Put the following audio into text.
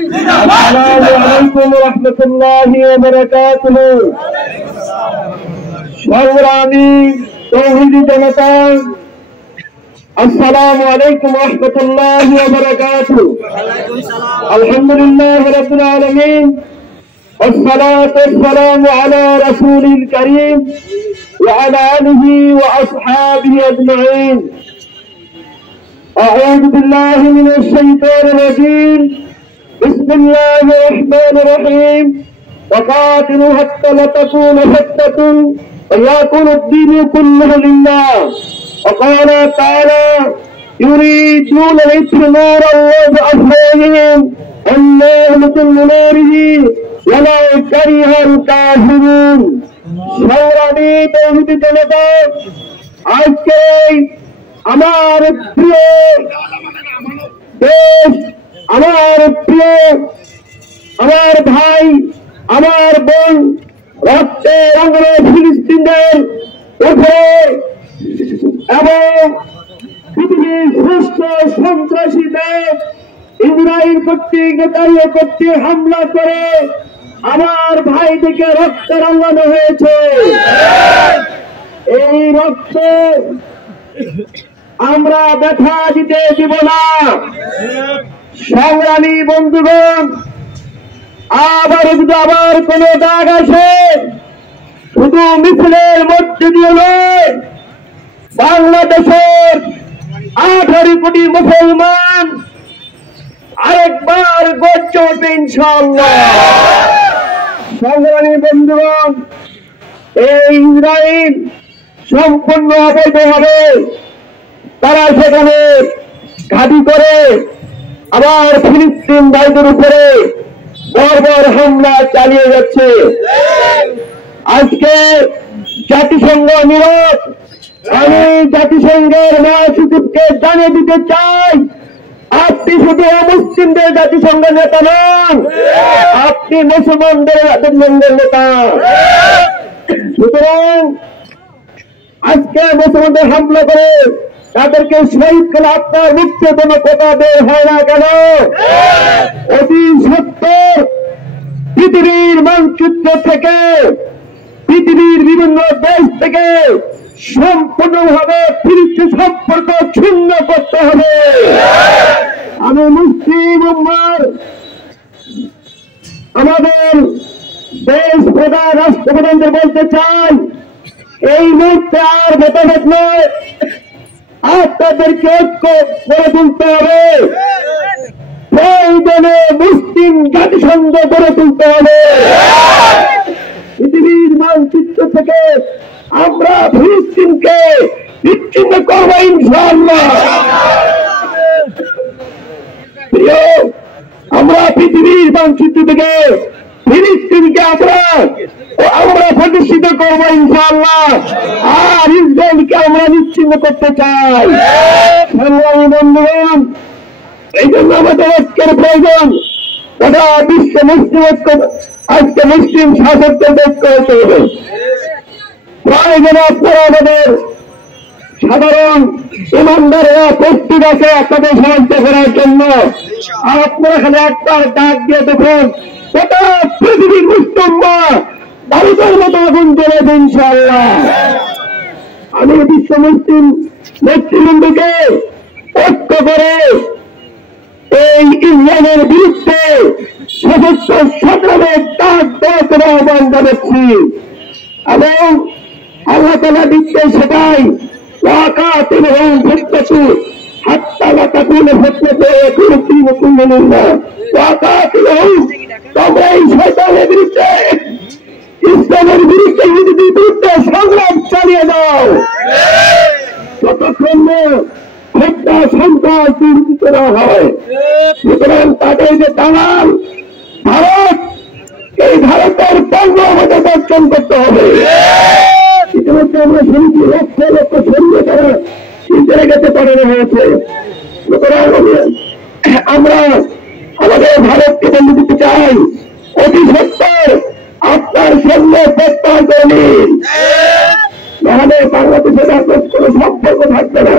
আসসালামু আলাইকুম ওয়া রাহমাতুল্লাহি ওয়া বারাকাতুহু। সংগ্রামী তৌহিদি জনতা, আসসালামু আলাইকুম ওয়া রাহমাতুল্লাহি ওয়া বারাকাতুহু। আলহামদুলিল্লাহি রাব্বিল আলামিন, والصلاة والسلام على رسول الكريم وعلى آله وأصحابه أجمعين. أعوذ بالله من الشيطان الرجيم. بسم الله الرحمن الرحيم. وقاتلوا حتى لا تكون فتنة ويكون الدين كله لله. وقال تعالى: يريدون ليطفئوا نور الله بأفواههم والله متم نوره ولو كره الكافرون. সংগ্রামী তৌহিদি জনতা, আজকে আমার প্রিয় দেশ, আমার প্রিয়, আমার ভাই, আমার বোন, রক্তের রঙে ফিলিস্তিনের উপরে এবং পৃথিবীর শ্রেষ্ঠ সন্ত্রাসী দেশ ইসরায়েল কর্তৃক হামলা করে আমার ভাই থেকে রক্ত রঙানো হয়েছে। এই রক্ত আমরা ব্যথা দিতে দিব না। সংগ্রামী বন্ধুগণ, আবার কোন দাগ আসে, শুধু মিছিলের মধ্যে দিয়ে নয়, বাংলাদেশের 18 কোটি মুসলমান আরেকবার গর্জে উঠবে ইনশাআল্লাহ। সংগ্রামী বন্ধুগণ, এই ইসরায়েল সম্পূর্ণ অবৈধভাবে তারা সেখানে ঘাঁটি করে আবার ফিলিস্তিন ভাইদের উপরে বর্বর হামলা চালিয়ে যাচ্ছে। আজকে জাতিসংঘ নীরব। আমি জাতিসংঘের মহাসচিবকে জানিয়ে দিতে চাই, আপনি শুধু অমুসলিমদের জাতিসংঘের নেতা নন, আপনি মুসলমানদের জাতিসংঘের নেতা। সুতরাং আজকে মুসলমানদের হামলা করে তাদেরকে শহীদ করে আপনার মুক্তির জন্য কথা বের হয় না কেন? অতি সত্তর পৃথিবীর মানচিত্র থেকে, পৃথিবীর বিভিন্ন দেশ থেকে সম্পূর্ণভাবে ফিলিস্তিন সম্পর্ক ছিন্ন করতে হবে। আমি মুসলিম উম্মার আমাদের দেশ প্রধান রাষ্ট্রপ্রধানদের বলতে চাই, এই মুহূর্তে আর মতভেদ নয়, আপনাদেরকে ঐক্য করে তুলতে হবে। প্রয়োজনে মুসলিম জাতিসংঘ গড়ে তুলতে হবে। পৃথিবীর মানচিত্র থেকে আমরা ফিলিস্তিনকে বিচ্ছিন্ন করবো ইনশাআল্লাহ। আমরা পৃথিবীর মানচিত্র থেকে ফিলিস্তিনকে আমরা প্রতিষ্ঠিত করবো ইনশাআল্লাহ। আর ইসরায়েলকে আমরা বিচ্ছিন্ন করতে চাই। সংগ্রামী বন্ধুগণ, এই জন্য আমাদের ঐক্যের প্রয়োজন। গোটা বিশ্ব মুসলিম ঐক্য, আজকে মুসলিম শাসকদের ঐক্য হতে হবে। প্রয়োজনে আপনারা আমাদের সাধারণ ইমানদারেরা প্রস্তুত আছে আপনাদের সাহায্য করার জন্য। আপনারা এখানে একটা ডাক দিয়ে দেখুন, গোটা পৃথিবীর মুসলিমরা ভারতের মতো আগুন জ্বলেছে ইনশাআল্লাহ। আমি বিশ্ব মুসলিম নেতৃবৃন্দকে ঐক্য করে এই ইসরায়েলের বিরুদ্ধে সশস্ত্র সংগ্রামের ডাক দেওয়ার আহ্বান জানাচ্ছি এবং আল্লাহ তাআলা দিচ্ছে সেটাই, ওয়াকাতিলহুম ফিত্নাতু হাত্তা লা তাকুনা ফিতনাতু ওয়া ইয়াকুনা দ্বীনু কুল্লুহু লিল্লাহ। ওয়াকাতিলহুম, তোমরা এই শয়তানের বিরুদ্ধে, ইসলামের বিরুদ্ধে, ইহুদিদের বিরুদ্ধে সংগ্রাম চালিয়ে যাও, যতক্ষণ না হত্যা সন্ত্রাস দূর করা হয়। সুতরাং তাদের যে দালাল ভারত, এই ভারতের পণ্য আমাদের বর্জন করতে হবে। ইতিমধ্যে আমরা শুনেছি লক্ষ লক্ষ সৈন্য তারা ইসরায়েলে যেতে পাঠানো হয়েছে। সুতরাং আমরা আমাদের ভারতকে বন্ধু দিতে চাই, অতি সত্তর আপনার সৈন্য প্রত্যাহার করে নিন, নাহলে বাংলাদেশের আপনার কোনো সম্পর্ক থাকবে না।